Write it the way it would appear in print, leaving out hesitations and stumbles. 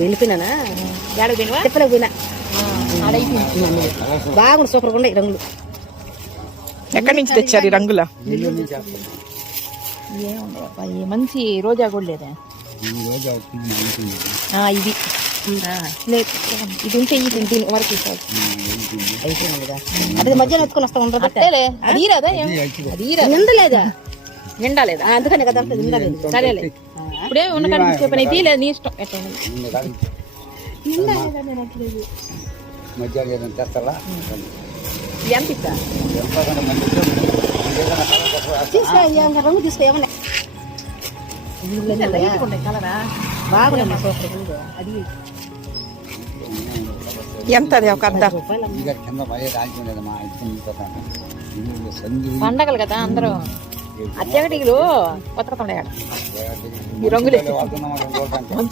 వెళ్ళిపోయినా చెప్పలేక పోయినా బాగుంది సూపర్గా ఉండే రంగులు. ఎక్కడి నుంచి తెచ్చారు ఈ రంగుల? మంచి రోజా కూడా లేదా ఇది ఇది ఉంటే దీని వరకు అదే మధ్యాహ్నం ఎత్తుకొని వస్తా ఉండదు అది రాదా నిండలేదా నిండాలేదా అందుకని కదా నిండలేదు. సరేలే ఇప్పుడే ఉన్న కనిపించే పని అయితే లేదు నీ ఇష్టం ఎట్లా ఎంత ఇస్తా రంగు తీసుకో ఏమన్నా కలరా బాగుంది సూపర్ అది ఎంత అది ఒక అద్ద? పండగలు కదా అందరూ అత్యగటిలు కొత్త కొత్త ఈ రంగులు మంచి